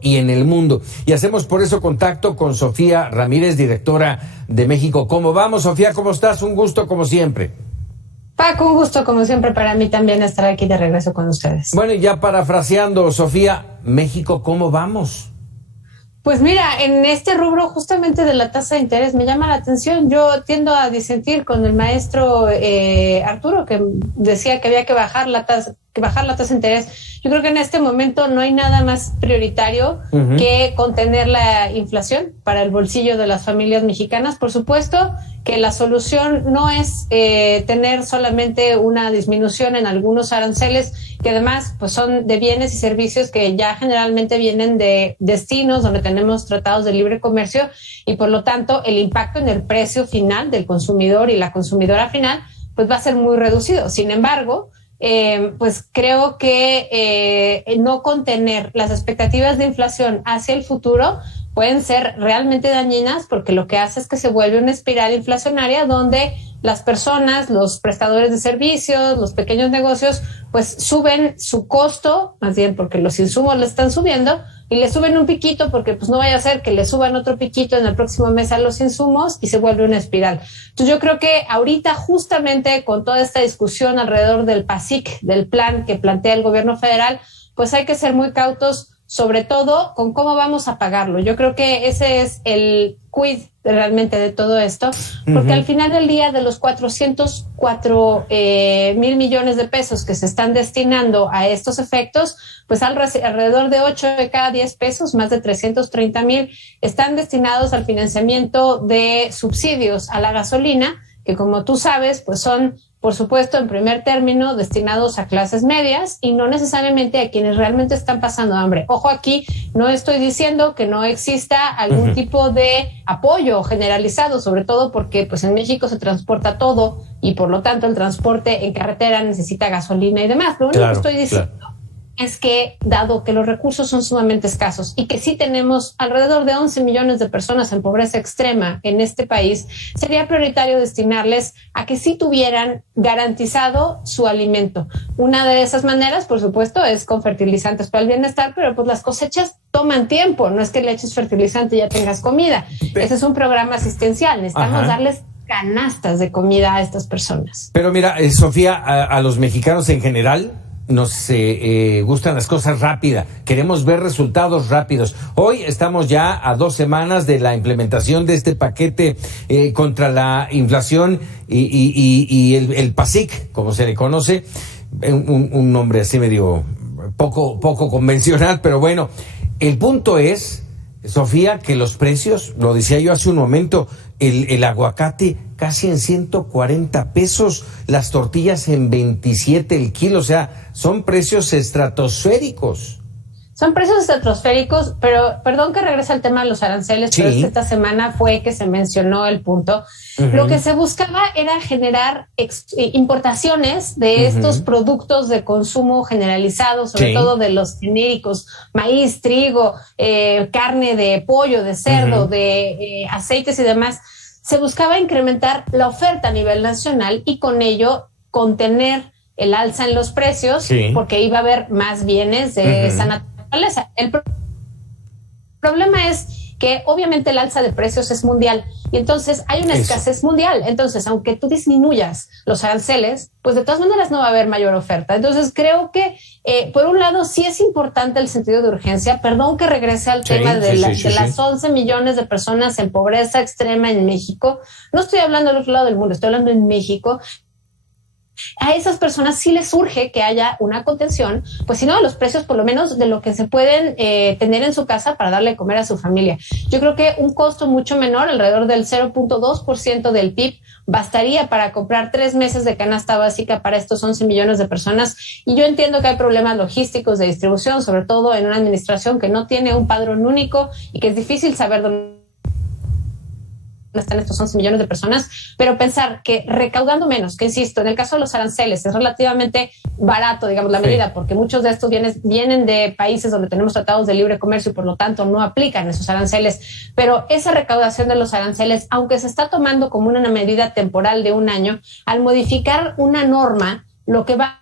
y en el mundo. Y hacemos por eso contacto con Sofía Ramírez, directora de México. ¿Cómo vamos, Sofía? ¿Cómo estás? Un gusto como siempre. Paco, un gusto como siempre para mí también estar aquí de regreso con ustedes. Bueno, y ya parafraseando, Sofía, México, ¿cómo vamos? Pues mira, en este rubro justamente de la tasa de interés me llama la atención. Yo tiendo a disentir con el maestro Arturo, que decía que había que bajar la tasa de interés. Yo creo que en este momento no hay nada más prioritario que contener la inflación para el bolsillo de las familias mexicanas. Por supuesto que la solución no es tener solamente una disminución en algunos aranceles, que además pues son de bienes y servicios que ya generalmente vienen de destinos donde tenemos tratados de libre comercio, y por lo tanto el impacto en el precio final del consumidor y la consumidora final pues va a ser muy reducido. Sin embargo, pues creo que no contener las expectativas de inflación hacia el futuro pueden ser realmente dañinas, porque lo que hace es que se vuelve una espiral inflacionaria donde las personas, los prestadores de servicios, los pequeños negocios, pues suben su costo, más bien porque los insumos le están subiendo, y le suben un piquito porque pues no vaya a ser que le suban otro piquito en el próximo mes a los insumos y se vuelve una espiral. Entonces yo creo que ahorita, justamente con toda esta discusión alrededor del PASIC, del plan que plantea el gobierno federal, pues hay que ser muy cautos, sobre todo con cómo vamos a pagarlo. Yo creo que ese es el quid realmente de todo esto, porque al final del día, de los 404 mil millones de pesos que se están destinando a estos efectos, pues alrededor de 8 de cada 10 pesos, más de 330,000, están destinados al financiamiento de subsidios a la gasolina, que como tú sabes, pues son, por supuesto, en primer término, destinados a clases medias y no necesariamente a quienes realmente están pasando hambre. Ojo, aquí no estoy diciendo que no exista algún tipo de apoyo generalizado, sobre todo porque pues en México se transporta todo y por lo tanto el transporte en carretera necesita gasolina y demás. Lo único que estoy diciendo es que, dado que los recursos son sumamente escasos y que sí tenemos alrededor de 11 millones de personas en pobreza extrema en este país, sería prioritario destinarles a que sí tuvieran garantizado su alimento. Una de esas maneras, por supuesto, es con fertilizantes para el bienestar, pero pues las cosechas toman tiempo, no es que le eches fertilizante y ya tengas comida. Ese es un programa asistencial, necesitamos darles canastas de comida a estas personas. Pero mira, Sofía, a los mexicanos en general nos gustan las cosas rápidas, queremos ver resultados rápidos. Hoy estamos ya a 2 semanas de la implementación de este paquete contra la inflación y el PASIC, como se le conoce, un nombre así medio poco convencional, pero bueno, el punto es, Sofía, que los precios, lo decía yo hace un momento, el aguacate casi en 140 pesos, las tortillas en 27 el kilo, o sea, son precios estratosféricos. Son precios estratosféricos, pero perdón que regrese al tema de los aranceles, pero es que esta semana fue que se mencionó el punto. Lo que se buscaba era generar importaciones de estos productos de consumo generalizado, sobre todo de los genéricos, maíz, trigo, carne de pollo, de cerdo, de aceites y demás. Se buscaba incrementar la oferta a nivel nacional y con ello contener el alza en los precios, porque iba a haber más bienes de esa naturaleza. El problema es que obviamente el alza de precios es mundial y entonces hay una escasez mundial. Entonces, aunque tú disminuyas los aranceles, pues de todas maneras no va a haber mayor oferta. Entonces, creo que por un lado sí es importante el sentido de urgencia. Perdón que regrese al tema de las 11 millones de personas en pobreza extrema en México. No estoy hablando del otro lado del mundo, estoy hablando en México. A esas personas sí les urge que haya una contención, pues si no, de los precios por lo menos de lo que se pueden tener en su casa para darle de comer a su familia. Yo creo que un costo mucho menor, alrededor del 0.2% del PIB, bastaría para comprar 3 meses de canasta básica para estos 11 millones de personas. Y yo entiendo que hay problemas logísticos de distribución, sobre todo en una administración que no tiene un padrón único y que es difícil saber dónde están estos 11 millones de personas, pero pensar que recaudando menos, que insisto, en el caso de los aranceles es relativamente barato, digamos, la medida, porque muchos de estos vienen de países donde tenemos tratados de libre comercio y por lo tanto no aplican esos aranceles, pero esa recaudación de los aranceles, aunque se está tomando como una medida temporal de 1 año, al modificar una norma, lo que va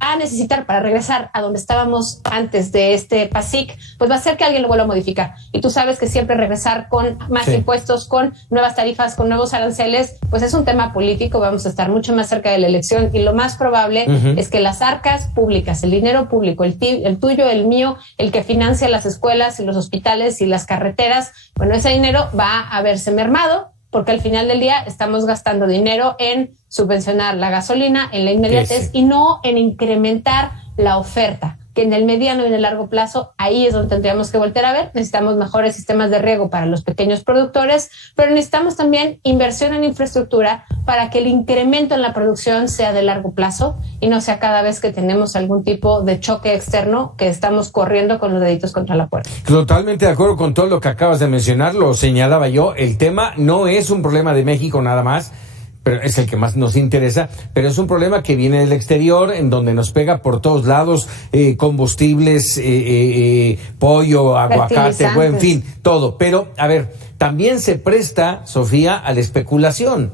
a necesitar para regresar a donde estábamos antes de este PASIC, pues va a ser que alguien lo vuelva a modificar. Y tú sabes que siempre regresar con más impuestos, con nuevas tarifas, con nuevos aranceles, pues es un tema político, vamos a estar mucho más cerca de la elección y lo más probable es que las arcas públicas, el dinero público, el tuyo, el mío, el que financia las escuelas y los hospitales y las carreteras, bueno, ese dinero va a verse mermado, porque al final del día estamos gastando dinero en subvencionar la gasolina, en la inmediatez y no en incrementar la oferta, que en el mediano y en el largo plazo, ahí es donde tendríamos que voltear a ver. Necesitamos mejores sistemas de riego para los pequeños productores, pero necesitamos también inversión en infraestructura para que el incremento en la producción sea de largo plazo y no sea cada vez que tenemos algún tipo de choque externo que estamos corriendo con los deditos contra la puerta. Totalmente de acuerdo con todo lo que acabas de mencionar, lo señalaba yo, el tema no es un problema de México nada más, pero es el que más nos interesa, pero es un problema que viene del exterior, en donde nos pega por todos lados, combustibles, pollo, aguacate, en fin, todo. Pero, a ver, también se presta, Sofía, a la especulación.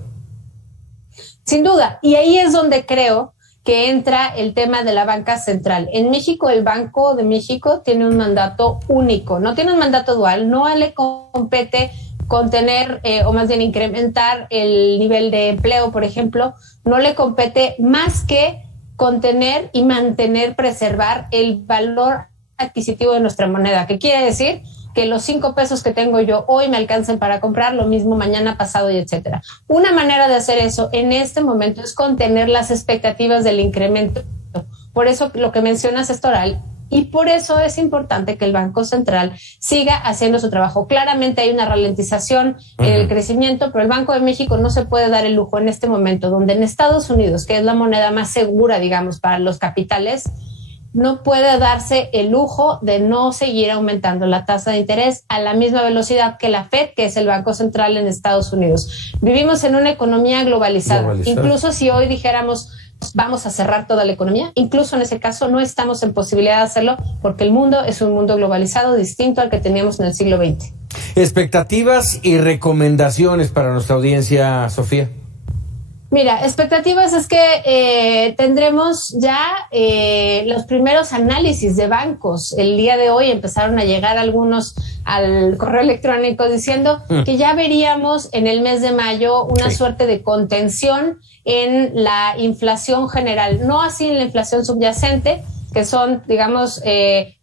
Sin duda, y ahí es donde creo que entra el tema de la banca central. En México, el Banco de México tiene un mandato único, no tiene un mandato dual, no le compete contener o más bien incrementar el nivel de empleo, por ejemplo, no le compete más que contener y mantener, preservar el valor adquisitivo de nuestra moneda. ¿Qué quiere decir? Que los 5 pesos que tengo yo hoy me alcancen para comprar lo mismo mañana, pasado y etcétera. Una manera de hacer eso en este momento es contener las expectativas del incremento. Por eso lo que mencionas es Toral. Y por eso es importante que el Banco Central siga haciendo su trabajo. Claramente hay una ralentización en el crecimiento, pero el Banco de México no se puede dar el lujo en este momento, donde en Estados Unidos, que es la moneda más segura, digamos, para los capitales, no puede darse el lujo de no seguir aumentando la tasa de interés a la misma velocidad que la Fed, que es el Banco Central en Estados Unidos. Vivimos en una economía globalizada. Incluso si hoy dijéramos vamos a cerrar toda la economía, incluso en ese caso no estamos en posibilidad de hacerlo porque el mundo es un mundo globalizado distinto al que teníamos en el siglo XX. Expectativas y recomendaciones para nuestra audiencia, Sofía. Mira, expectativas es que tendremos ya los primeros análisis de bancos. El día de hoy empezaron a llegar algunos al correo electrónico diciendo que ya veríamos en el mes de mayo una suerte de contención en la inflación general, no así en la inflación subyacente, que son, digamos,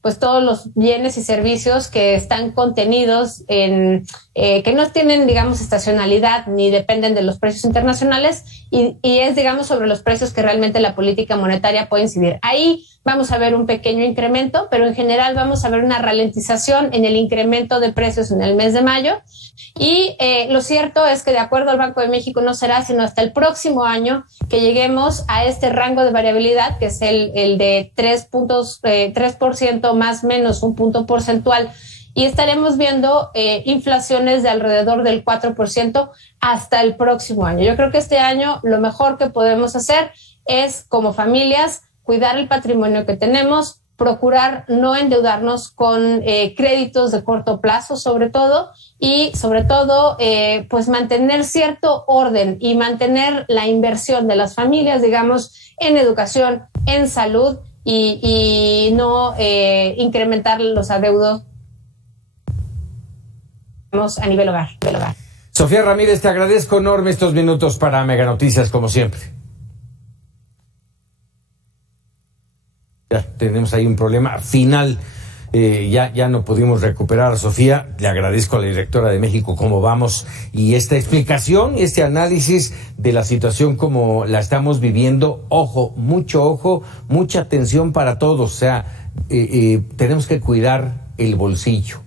pues todos los bienes y servicios que están contenidos en, que no tienen, digamos, estacionalidad ni dependen de los precios internacionales y es, digamos, sobre los precios que realmente la política monetaria puede incidir. Ahí vamos a ver un pequeño incremento, pero en general vamos a ver una ralentización en el incremento de precios en el mes de mayo. Y lo cierto es que de acuerdo al Banco de México no será sino hasta el próximo año que lleguemos a este rango de variabilidad, que es el de 3% más menos un punto porcentual, y estaremos viendo inflaciones de alrededor del 4% hasta el próximo año. Yo creo que este año lo mejor que podemos hacer es, como familias, cuidar el patrimonio que tenemos, procurar no endeudarnos con créditos de corto plazo sobre todo, y sobre todo pues mantener cierto orden y mantener la inversión de las familias, digamos, en educación, en salud y no incrementar los adeudos a nivel hogar. Sofía Ramírez, te agradezco enorme estos minutos para Mega Noticias, como siempre. Ya tenemos ahí un problema final. Ya no pudimos recuperar a Sofía. Le agradezco a la directora de México cómo vamos y esta explicación y este análisis de la situación como la estamos viviendo. Ojo, mucha atención para todos. O sea, tenemos que cuidar el bolsillo.